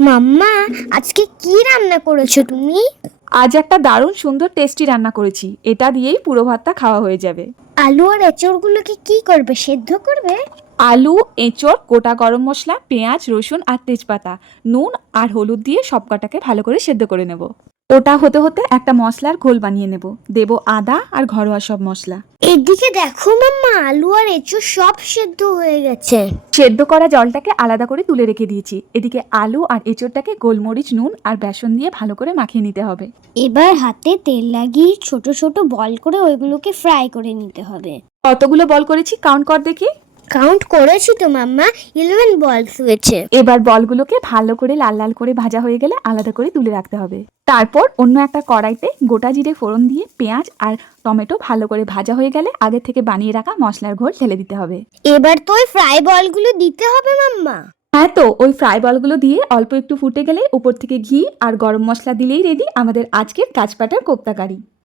মাম্মা, আজকে কি রান্না করেছো তুমি? আজ একটা দারুণ সুন্দর টেস্টি রান্না করেছি। এটা দিয়েই পুরো ভাতটা খাওয়া হয়ে যাবে। আলু আর এঁচড়গুলোকে কি করবে, সেদ্ধ করবে? আলু, এঁচড়, গোটা গরম মশলা, পেঁয়াজ, রসুন আর তেজপাতা, নুন আর হলুদ দিয়ে সব কটাকে ভালো করে সেদ্ধ করে নেব। ওটা হতে হতে একটা মশলার ঘোল বানিয়ে নেব। দেব আদা আর ঘরোয়া সব মশলা। এদিকে দেখো মাম্মা, আলু আর এঁচড় সব সেদ্ধ হয়ে গেছে। সেদ্ধ করা জলটাকে আলাদা করে তুলে রেখে দিয়েছি। এদিকে আলু আর এঁচড়টাকে গোলমরিচ, নুন আর বেসন দিয়ে ভালো করে মাখিয়ে নিতে হবে। এবার হাতে তেল লাগিয়ে ছোট ছোট বল করে ওইগুলোকে ফ্রাই করে নিতে হবে। কতগুলো বল করেছি কাউন্ট কর দেখি। কাউন্ট করেছি তো মাম্মা, 11 বলস হয়েছে। এবার বলগুলোকে ভালো করে লাল লাল করে ভাজা হয়ে গেলে আলাদা করে তুলে রাখতে হবে। তারপর অন্য একটা কড়াইতে গোটা জিরে ফোড়ন দিয়ে পেঁয়াজ আর টমেটো ভালো করে ভাজা হয়ে গেলে আগে থেকে বানিয়ে রাখা মশলার ঘোল ঢেলে দিতে হবে। এবার তো ওই ফ্রাই বলগুলো দিতে হবে মাম্মা। হ্যাঁ, তো ওই ফ্রাই বলগুলো দিয়ে অল্প একটু ফুটে গেলে উপর থেকে ঘি আর গরম মশলা দিলেই রেডি আমাদের আজকের কাঁচপাটার কোপ্তা কারি।